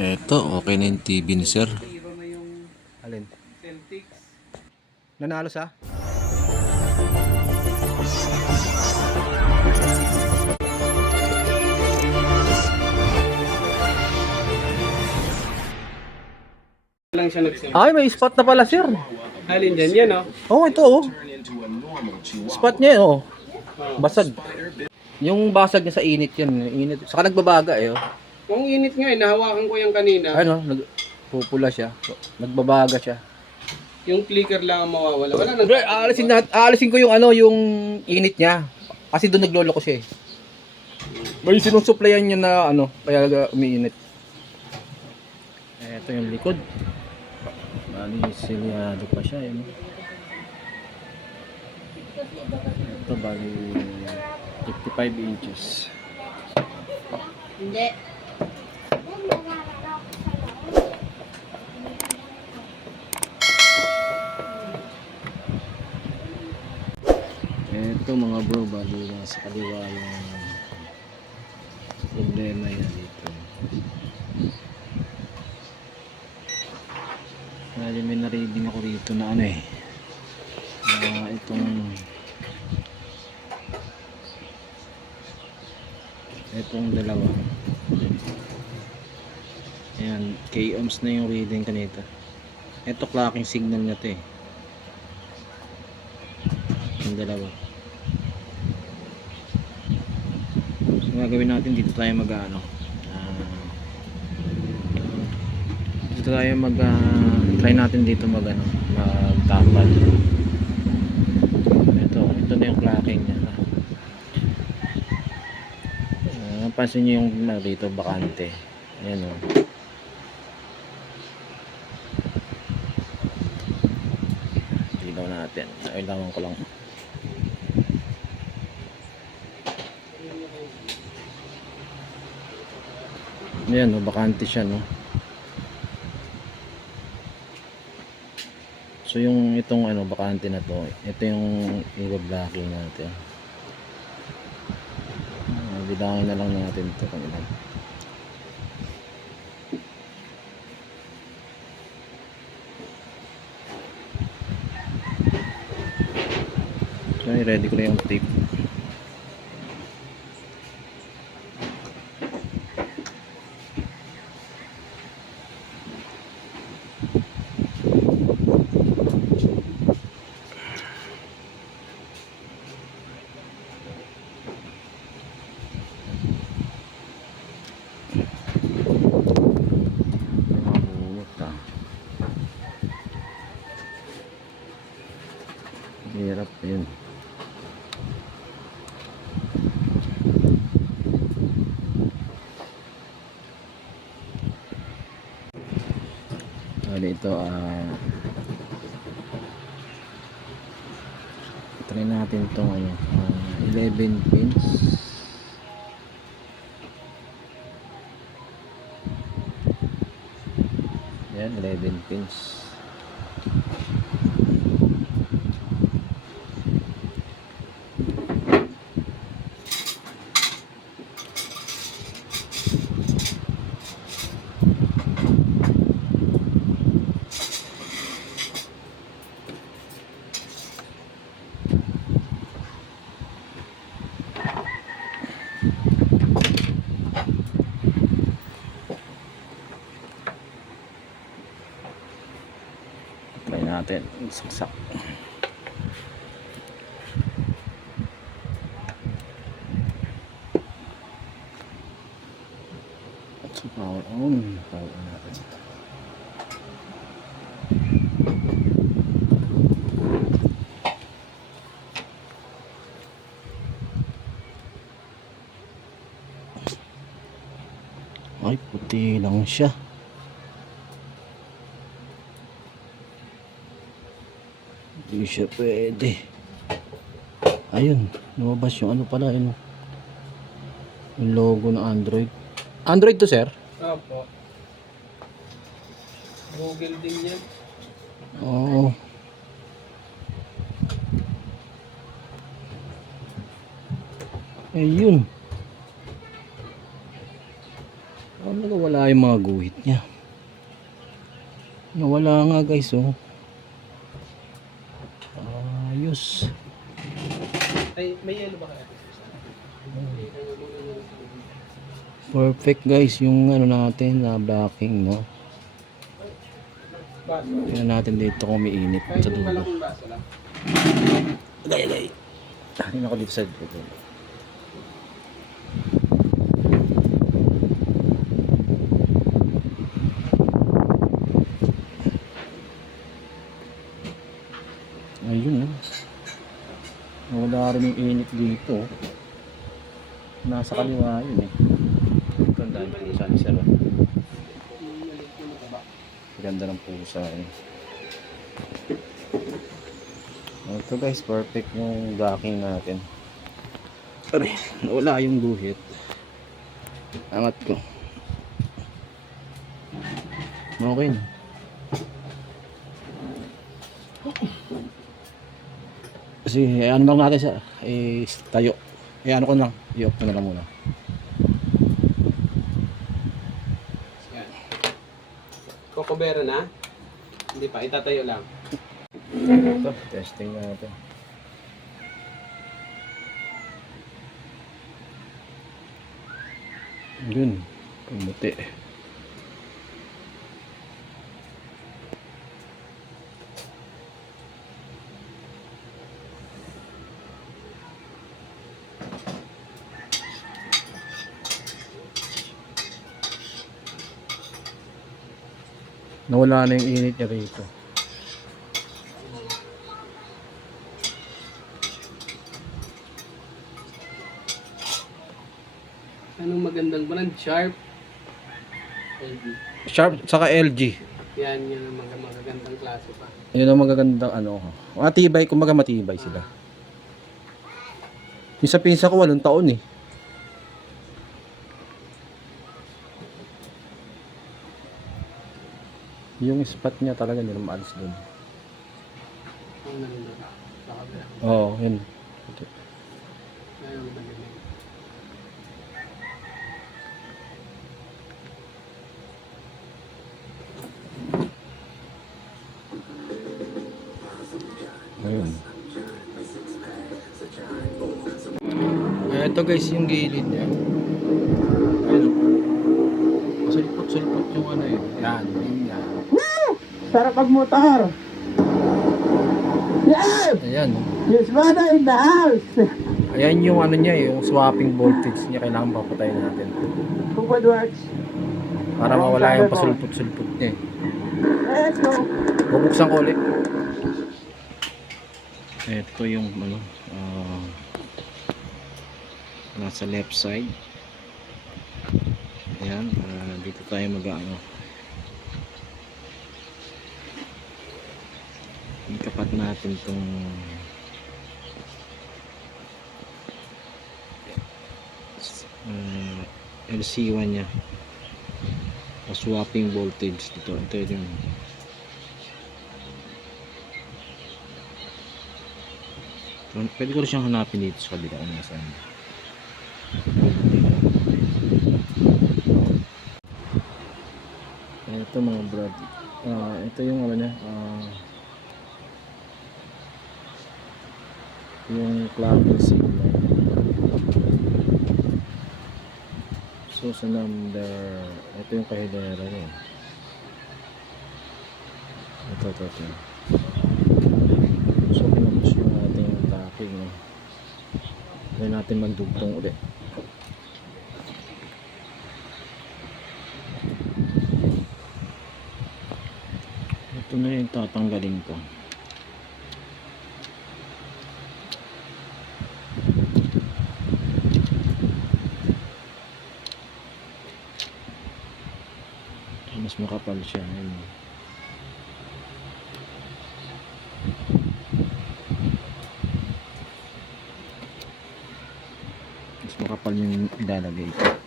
Eto, okay na yung TV ni sir. Alin? Nanalo sa? lang siya nagsimula. Ay, may spot na pala, sir. Halin dyan yan, oh. Oo, oh, ito, oh. Spot niya, oh. Basag. Yung basag niya sa init yan. Init. Saka nagbabaga, eh, oh. Kung init nga eh, nahawakan ko yung kanina. Ano, nag pupula siya. Nagbabaga siya. Yung clicker lang ang mawawala. Wala nang... Bro, aalisin, na, aalisin ko yung ano, yung init niya. Kasi doon naglolo ko siya, eh. May sinusupplyan niya na, ano, kaya umiinit. Ito yung likod. Bali, silyado pa siya, yun. Ito, bali, 55 inches. Hindi. Ito mga bro, bali sa kaliwa yung problema yan dito. Bali may na-reading ako dito na ano eh. Na itong itong dalawa. Ayan, k-ohms na yung reading kanito. Ito clocking signal to eh. Yung dalawa. So, gagawin natin dito tayo mag ano. ah, dito tayo mag ah, try natin dito mag ano, magtambal. Ito, ito na yung clocking niya. Ah, napansin niyo yung ano, dito bakante. Ayan oh. Ilaw natin. Ilawan ko lang. Ayan, no, bakante siya, no. So yung itong ano bakante na to, ito yung i-blocking natin. Uh, bilangin na lang natin to kung ilan. So ready ko na yung tape. Mabulot ah. Hirap yun. Bali ito ah try natin itong ano ah, 11 pins yan 11 pins try saksak. So power on power on natin ay puti lang siya Hindi siya pwede. Ayun, lumabas yung ano pala, ano. Yung logo ng Android. Android to, sir? Opo. Google din yan. Oo. Ayun. Oh, nawala yung mga guhit niya. Nawala nga guys oh. Ayos. Ay, may yellow ba kaya? Perfect guys yung ano natin na blocking no. Tingnan natin dito kung may init sa dulo. Lay, lay. Tingnan ako dito sa dulo. Ayun oh. Wala rin yung init dito. Nasa kaliwa yun eh. Ganda ng pusa ni Sir. Ganda ng pusa eh. Ito guys, perfect yung docking natin. Aray, nawala yung guhit. Angat ko. Okay na. Kasi eh, ano lang natin sa eh, tayo. Eh ano ko lang, i-off ko na lang muna. Yan. Kokobera na? Hindi pa, itatayo lang. Ito, testing natin. Yun, pumuti. Nawala na yung init niya rito. Anong magandang brand? Sharp. LG. Sharp, saka LG. Yan, yan ang mag magagandang klase pa. Yun ang magagandang ano. Matibay, kumbaga matibay sila. Yung sa pinsa ko, walong taon eh. Yung spot niya talaga hindi na maalis doon. Oo, yun. Yan ang magandang. Ayun. Ito guys, yung gilid niya. Sulpot-sulpot yung ano yun. Yan, yun yan. Sarap magmotor. Yes! Ayan. Yes, mother in the house. Ayan yung ano niya, yung swapping voltage niya. Kailangan papatayin natin. What works. Para mawala yung pasulpot-sulpot niya. eh. Let's go. Bubuksan ko ulit. Ito yung ano, ah, nasa left side. Ayan, ah, dito tayo mag-ano. Ikapat natin tong ah, LC1 niya. Ah, Swapping voltage dito. Ito yung Pwede ko rin siyang hanapin dito sa kabila kung nasaan. Ito mga brad. Ah, ito yung ano niya. ah, yung clock signal. So sa number, ito yung kahilera niya. Ito, ito, ito. So, pinapos yung ating tracking. No? Try natin magdugtong ulit. Ito na yung tatanggalin ko. Mas makapal siya. Ayun. mas makapal yung ilalagay ko.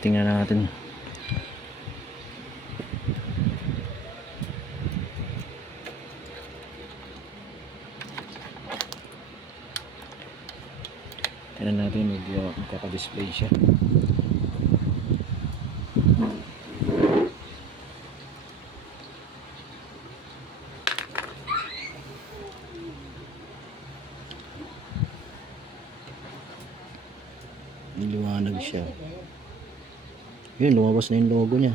tingnan natin. Tingnan natin medyo magkakadisplay siya. Yun, lumabas na yung logo niya.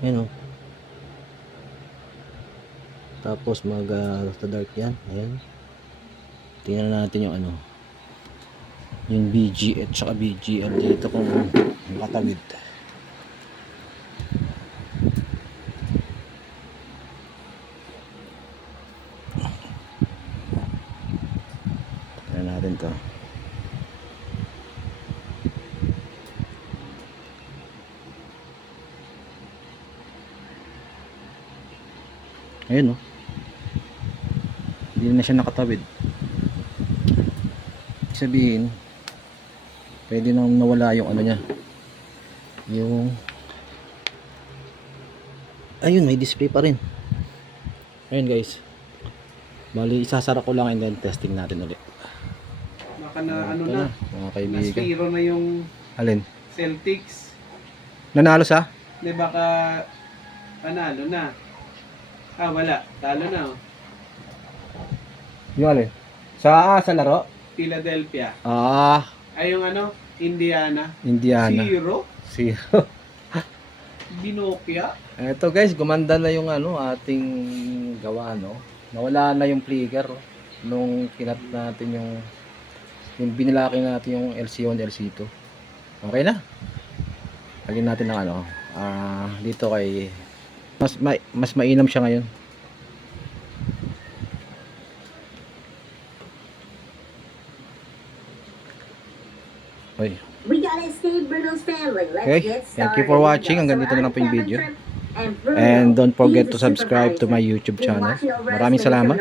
Ayan o. Tapos mag uh, dark yan. Ayan. Tingnan natin yung ano. Yung BG at saka BGL dito kung nakatawid. Tingnan natin to. Ayun oh. Hindi na siya nakatawid. Sabihin, pwede nang nawala yung ano niya. Yung Ayun, may display pa rin. Ayun guys. Bali, isasara ko lang and then testing natin ulit. Baka na ano Ito na, mga kaibigan. nasiro na yung Alin? Celtics. Nanalo sa? Di baka panalo na. Ah, wala. Talo na. Oh. Yung alin? Sa, sa laro? Philadelphia. Ah, Ay, yung ano? Indiana. Indiana. Zero. Zero. Binokya. Eto guys, gumanda na yung ano, ating gawa, no? Nawala na yung flicker, oh. Nung kinat natin yung, yung binilaki natin yung LC1, LC2. Okay na. Lagyan natin ng ano, ah, dito kay, mas, ma, mas mainam siya ngayon. Oy, We gotta escape Bruno's family. Let's Okay, get thank you started. for watching. Hanggang dito na lang po yung video. And don't forget to subscribe to my YouTube channel. Maraming salamat.